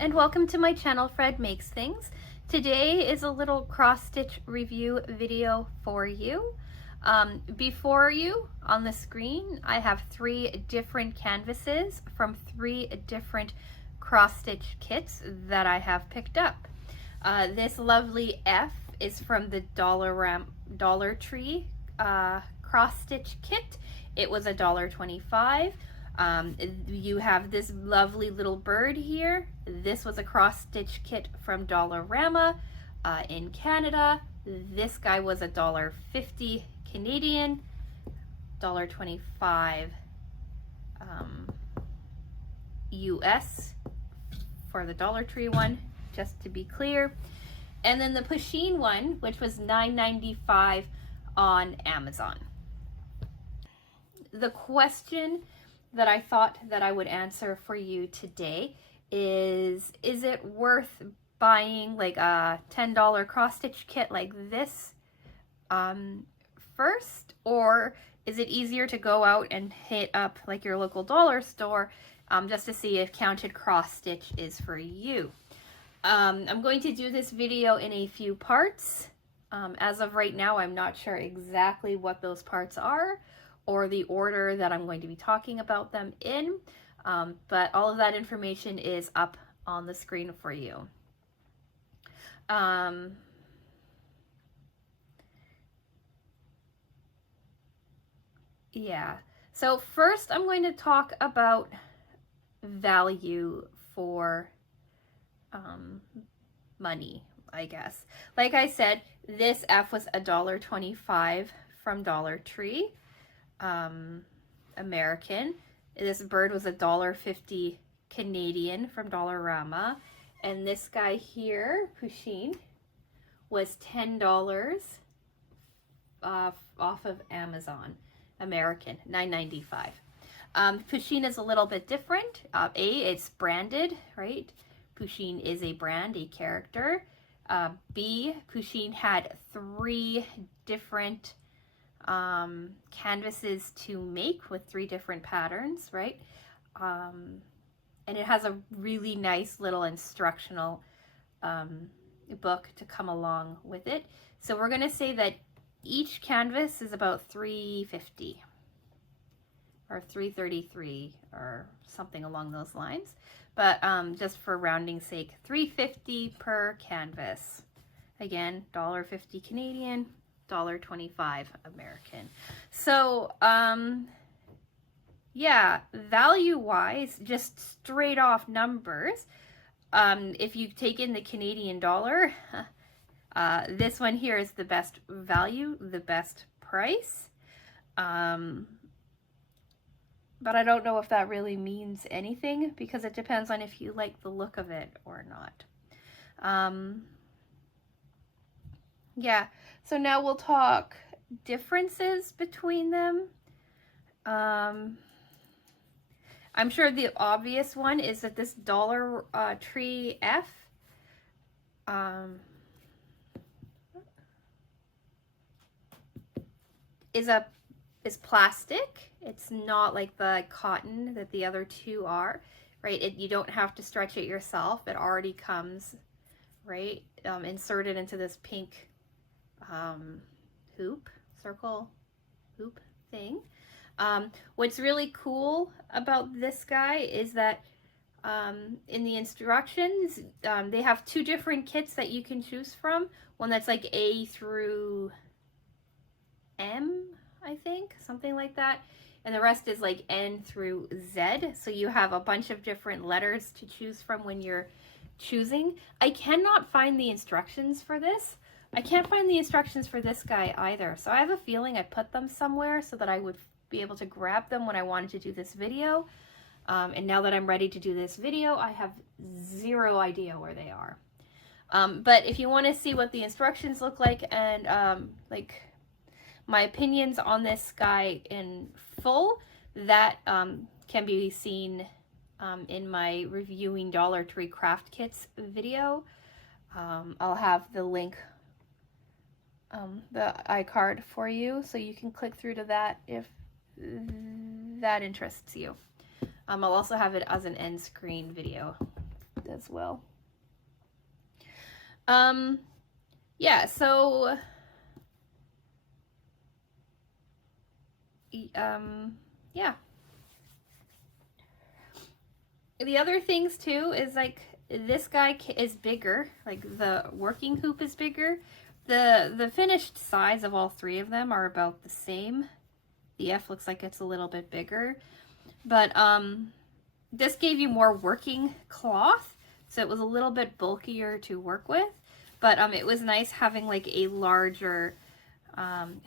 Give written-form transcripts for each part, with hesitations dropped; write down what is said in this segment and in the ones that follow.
and welcome to my channel, Fred Makes Things. Today is a little cross-stitch review video for you. Before you on the screen, I have 3 different canvases from 3 different cross-stitch kits that I have picked up. This lovely F is from the Dollar Tree cross-stitch kit. It was $1.25. You have this lovely little bird here. This was a cross-stitch kit from Dollarama in Canada. This guy was $1.50 Canadian, $1.25 US for the Dollar Tree one, just to be clear. And then the Pusheen one, which was $9.95 on Amazon. The question that I thought that I would answer for you today is it worth buying like a $10 cross-stitch kit like this first, or is it easier to go out and hit up like your local dollar store just to see if counted cross-stitch is for you? I'm going to do this video in a few parts. As of right now, I'm not sure exactly what those parts are or the order that I'm going to be talking about them in, but all of that information is up on the screen for you. Yeah, so first I'm going to talk about value for money, I guess. Like I said, this F was $1.25 from Dollar Tree. American. This bird was $1.50 Canadian from Dollarama, and this guy here, Pusheen, was $10 off of Amazon. American, $9.95. Pusheen is a little bit different. It's branded, right? Pusheen is a brand, a character. B, Pusheen had 3 different canvases to make with 3 different patterns, right? And it has a really nice little instructional book to come along with it. So we're going to say that each canvas is about $3.50 or $3.33 or something along those lines. But just for rounding sake, $3.50 per canvas. Again, $1.50 Canadian, $1.25 American. So yeah, value wise, just straight off numbers, if you take in the Canadian dollar, this one here is the best value, the best price. But I don't know if that really means anything, because it depends on if you like the look of it or not. Yeah, so now we'll talk differences between them. I'm sure the obvious one is that this Dollar Tree F is plastic. It's not like the cotton that the other 2 are, right? You don't have to stretch it yourself. It already comes, right, inserted into this pink circle hoop thing. What's really cool about this guy is that in the instructions, they have 2 different kits that you can choose from. One that's like A through M, I think, something like that. And the rest is like N through Z. So you have a bunch of different letters to choose from when you're choosing. I cannot find the instructions for this. I can't find the instructions for this guy either. So I have a feeling I put them somewhere so that I would be able to grab them when I wanted to do this video. And now that I'm ready to do this video, I have 0 idea where they are. But if you want to see what the instructions look like and like my opinions on this guy in full, that can be seen in my reviewing Dollar Tree craft kits video. I'll have the link, the iCard for you, so you can click through to that if that interests you. I'll also have it as an end screen video as well. Yeah, so yeah. The other things too is like this guy is bigger, like the working hoop is bigger. The finished size of all three of them are about the same. The F looks like it's a little bit bigger, but this gave you more working cloth, so it was a little bit bulkier to work with, but it was nice having like a larger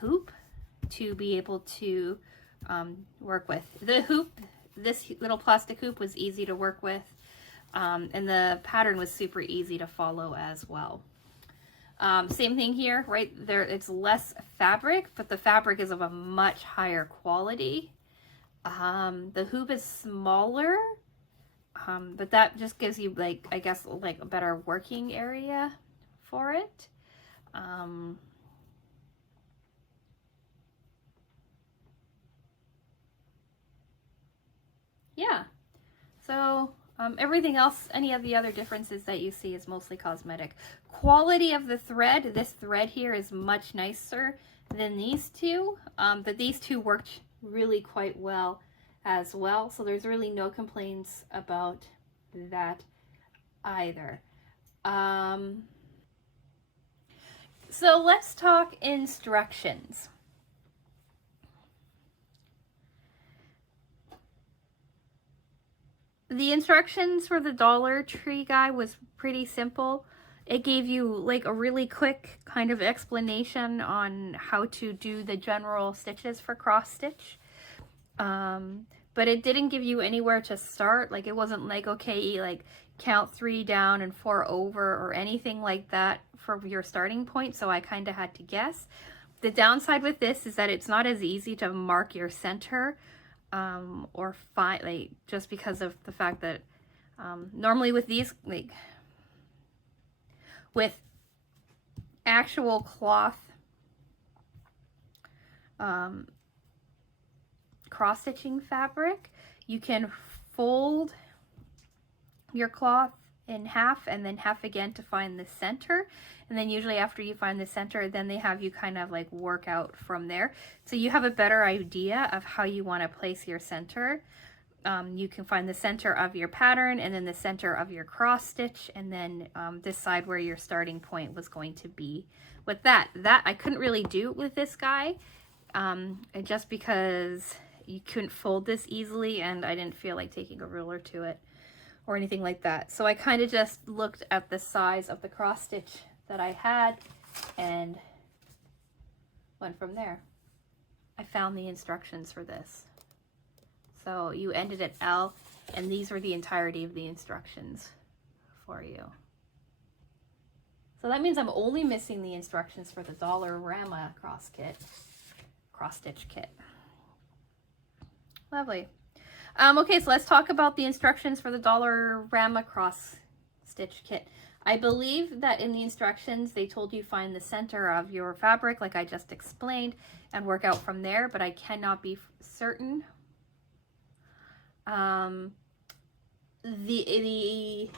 hoop to be able to work with. The hoop, this little plastic hoop, was easy to work with, and the pattern was super easy to follow as well. Same thing here, right there, it's less fabric, but the fabric is of a much higher quality. The hoop is smaller, but that just gives you, like, I guess, like a better working area for it. Yeah, so everything else, any of the other differences that you see is mostly cosmetic. Quality of the thread, this thread here is much nicer than these two, but these two worked really quite well as well, so there's really no complaints about that either. So let's talk instructions. The instructions for the Dollar Tree guy was pretty simple. It gave you like a really quick kind of explanation on how to do the general stitches for cross stitch. But it didn't give you anywhere to start. Like, it wasn't like, okay, like count 3 down and 4 over or anything like that for your starting point. So I kind of had to guess. The downside with this is that it's not as easy to mark your center, or find, like, just because of the fact that normally with these, like, with actual cloth cross-stitching fabric, you can fold your cloth in half and then half again to find the center, and then usually after you find the center, then they have you kind of like work out from there, so you have a better idea of how you want to place your center. You can find the center of your pattern and then the center of your cross stitch, and then decide where your starting point was going to be. With that I couldn't really do with this guy, just because you couldn't fold this easily, and I didn't feel like taking a ruler to it or anything like that. So I kind of just looked at the size of the cross stitch that I had and went from there. I found the instructions for this. So you ended at L, and these were the entirety of the instructions for you. So that means I'm only missing the instructions for the Dollarama cross stitch kit. Lovely. Okay, so let's talk about the instructions for the Dollarama cross stitch kit. I believe that in the instructions they told you find the center of your fabric, like I just explained, and work out from there, but I cannot be certain. The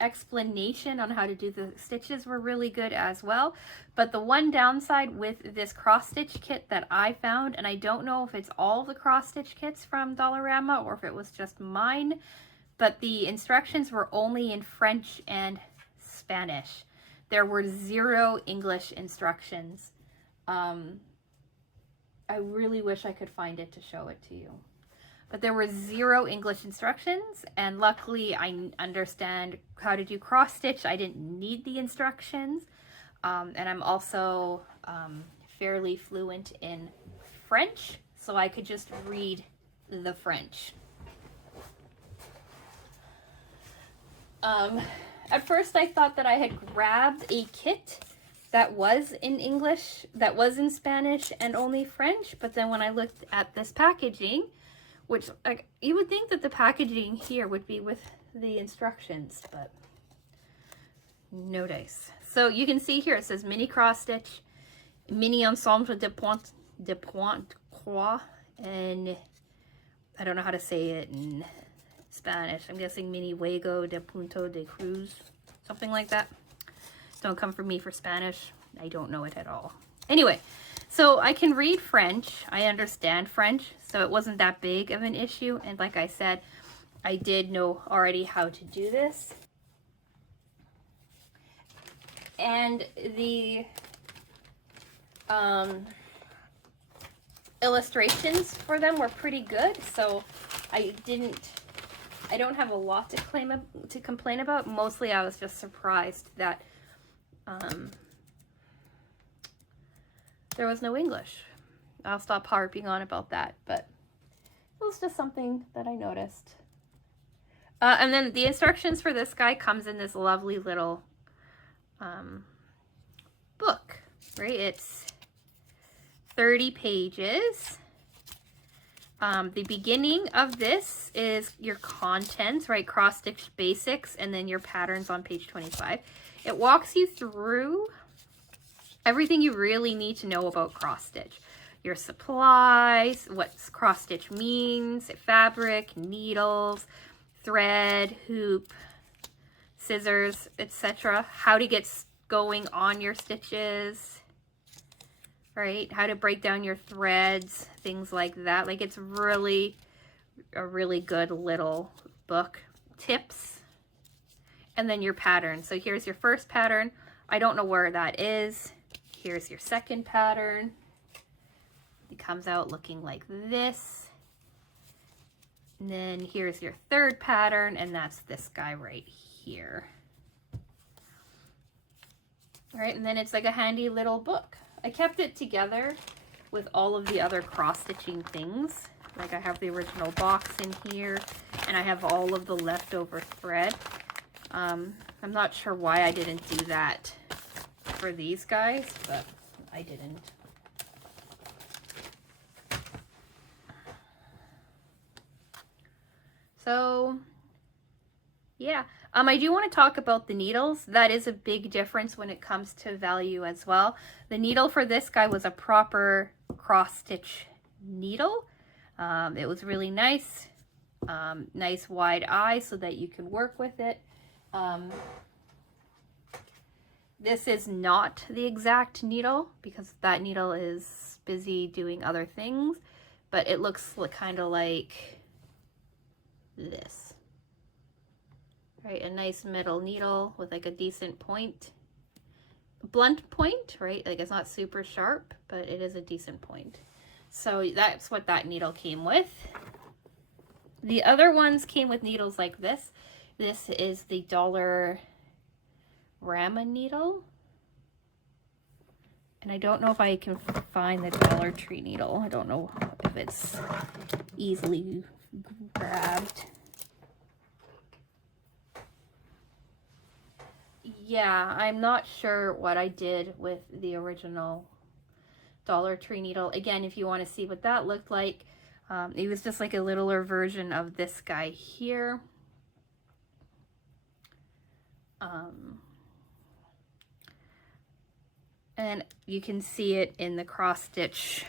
explanation on how to do the stitches were really good as well, but the one downside with this cross stitch kit that I found, and I don't know if it's all the cross stitch kits from Dollarama or if it was just mine, but the instructions were only in French and Spanish. There were 0 English instructions. I really wish I could find it to show it to you. But there were 0 English instructions, and luckily I understand how to do cross stitch. I didn't need the instructions, and I'm also fairly fluent in French, so I could just read the French. At first I thought that I had grabbed a kit that was in English, that was in Spanish and only French, but then when I looked at this packaging, which, like, you would think that the packaging here would be with the instructions, but no dice. So you can see here it says mini cross stitch, mini ensemble de pointe croix, and I don't know how to say it in Spanish. I'm guessing Mini Juego de Punto de Cruz, something like that. Don't come for me for Spanish. I don't know it at all. Anyway, so I can read French. I understand French, so it wasn't that big of an issue. And like I said, I did know already how to do this. And the illustrations for them were pretty good, so I don't have a lot to complain about. Mostly I was just surprised that there was no English. I'll stop harping on about that, but it was just something that I noticed. And then the instructions for this guy comes in this lovely little book, right? It's 30 pages. The beginning of this is your contents, right? Cross stitch basics, and then your patterns on page 25. It walks you through everything you really need to know about cross stitch. Your supplies, what cross stitch means, fabric, needles, thread, hoop, scissors, etc. How to get going on your stitches, right? How to break down your threads, things like that. Like, it's really a really good little book. Tips, and then your pattern. So here's your first pattern. I don't know where that is. Here's your second pattern. It comes out looking like this. And then here's your third pattern, and that's this guy right here. All right, and then it's like a handy little book. I kept it together with all of the other cross-stitching things. Like, I have the original box in here, and I have all of the leftover thread. I'm not sure why I didn't do that for these guys, but I didn't. So, yeah. I do want to talk about the needles. That is a big difference when it comes to value as well. The needle for this guy was a proper cross-stitch needle. It was really nice. Nice wide eye so that you can work with it. This is not the exact needle because that needle is busy doing other things, but it looks kind of like this. Right, a nice metal needle with like a decent point. Blunt point, right? Like, it's not super sharp, but it is a decent point. So that's what that needle came with. The other ones came with needles like this. This is the Dollarama needle. And I don't know if I can find the Dollar Tree needle. I don't know if it's easily grabbed. Yeah, I'm not sure what I did with the original Dollar Tree needle. Again, if you want to see what that looked like, it was just like a littler version of this guy here. And you can see it in the cross stitch,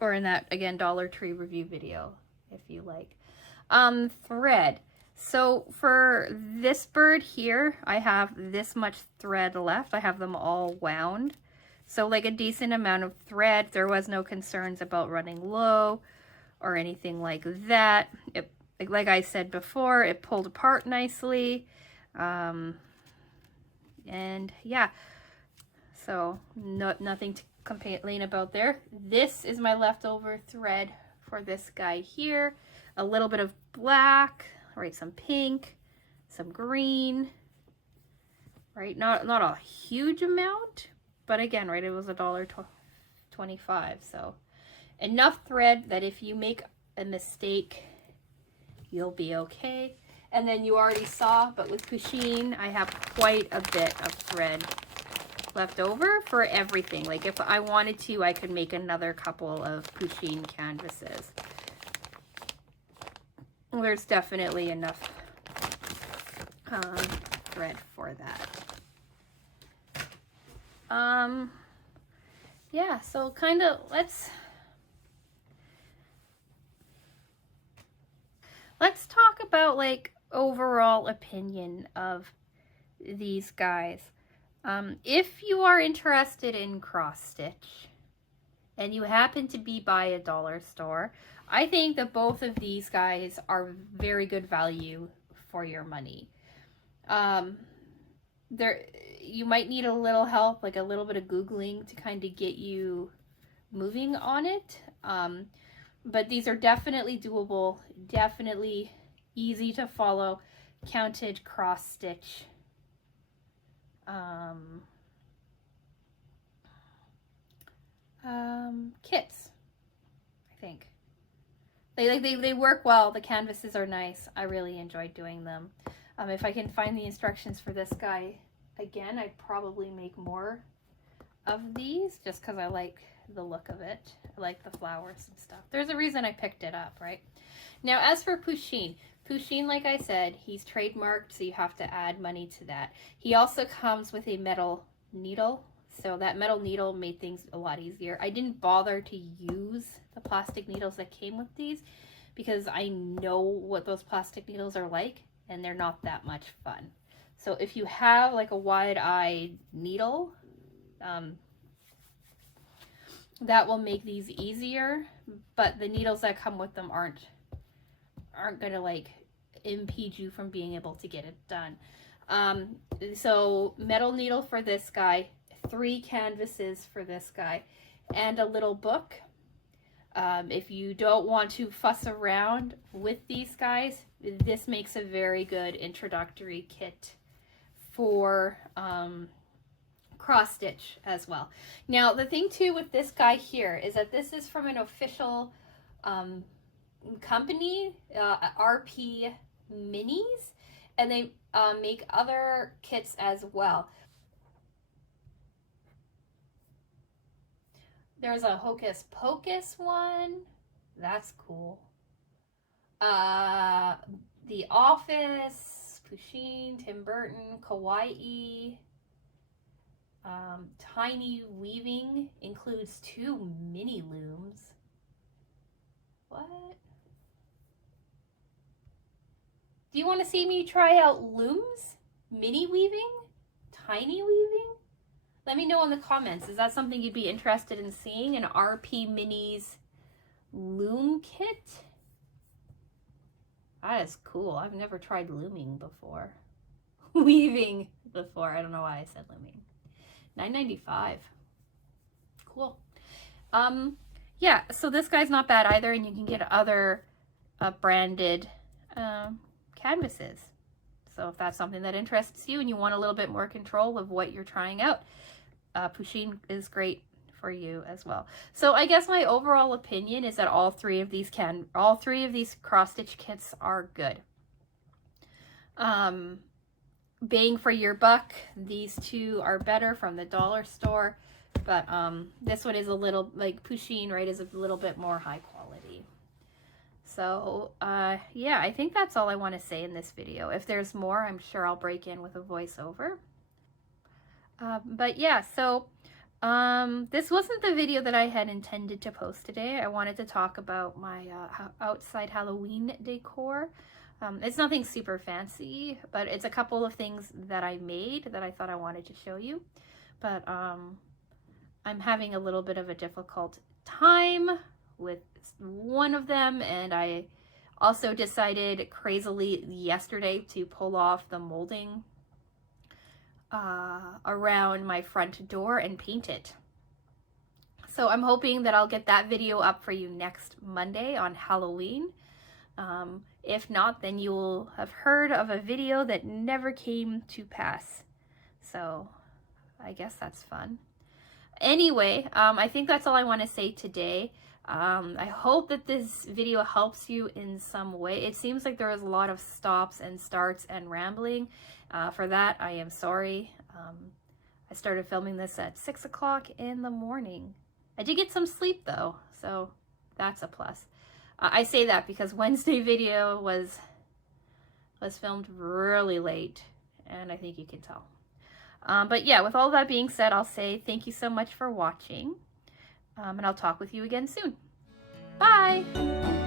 or in that, again, Dollar Tree review video, if you like. Thread. So for this bird here, I have this much thread left. I have them all wound. So like a decent amount of thread. There was no concerns about running low or anything like that. It, like I said before, it pulled apart nicely. And yeah, so nothing to complain about there. This is my leftover thread for this guy here. A little bit of black, right? Some pink, some green, right? Not a huge amount, but again, right? It was $1.25, so enough thread that if you make a mistake, you'll be okay. And then you already saw, but with Pusheen, I have quite a bit of thread left over for everything. Like, if I wanted to, I could make another couple of Pusheen canvases. There's definitely enough thread for that. Yeah, so kind of let's talk about like overall opinion of these guys. If you are interested in cross stitch and you happen to be by a dollar store, I think that both of these guys are very good value for your money. You might need a little help, like a little bit of Googling to kind of get you moving on it. But these are definitely doable, definitely easy to follow, counted cross stitch. Kits, I think. They work well. The canvases are nice. I really enjoyed doing them. If I can find the instructions for this guy again, I'd probably make more of these just because I like the look of it. I like the flowers and stuff. There's a reason I picked it up, right? Now, as for Pusheen, like I said, he's trademarked, so you have to add money to that. He also comes with a metal needle, so that metal needle made things a lot easier. I didn't bother to use the plastic needles that came with these because I know what those plastic needles are like, and they're not that much fun. So if you have like a wide-eyed needle, that will make these easier, but the needles that come with them aren't gonna like impede you from being able to get it done. So metal needle for this guy, 3 canvases for this guy, and a little book. If you don't want to fuss around with these guys, this makes a very good introductory kit for cross stitch as well. Now the thing too with this guy here is that this is from an official company, RP Minis, and they make other kits as well. There's a Hocus Pocus one. That's cool. The Office, Pusheen, Tim Burton, Kawaii. Tiny Weaving includes 2 mini looms. What? Do you want to see me try out looms? Mini weaving? Tiny weaving? Let me know in the comments. Is that something you'd be interested in seeing? An RP Minis loom kit? That is cool. I've never tried looming before. Weaving before. I don't know why I said looming. $9.95. Cool. Yeah, so this guy's not bad either, and you can get other branded canvases. So if that's something that interests you and you want a little bit more control of what you're trying out, Pusheen is great for you as well. So I guess my overall opinion is that all three of these cross stitch kits are good. Bang for your buck, these 2 are better from the dollar store, but this one is a little, like Pusheen, right, is a little bit more high quality. So yeah, I think that's all I want to say in this video. If there's more, I'm sure I'll break in with a voiceover. But yeah, so this wasn't the video that I had intended to post today. I wanted to talk about my outside Halloween decor. It's nothing super fancy, but it's a couple of things that I made that I thought I wanted to show you. But I'm having a little bit of a difficult time with one of them, and I also decided crazily yesterday to pull off the molding around my front door and paint it. So I'm hoping that I'll get that video up for you next Monday on Halloween. If not, then you will have heard of a video that never came to pass. So I guess that's fun. Anyway, I think that's all I want to say today. I hope that this video helps you in some way. It seems like there was a lot of stops and starts and rambling. For that, I am sorry. I started filming this at 6 o'clock in the morning. I did get some sleep though, so that's a plus. I say that because Wednesday video was filmed really late, and I think you can tell. But yeah, with all that being said, I'll say thank you so much for watching, and I'll talk with you again soon. Bye!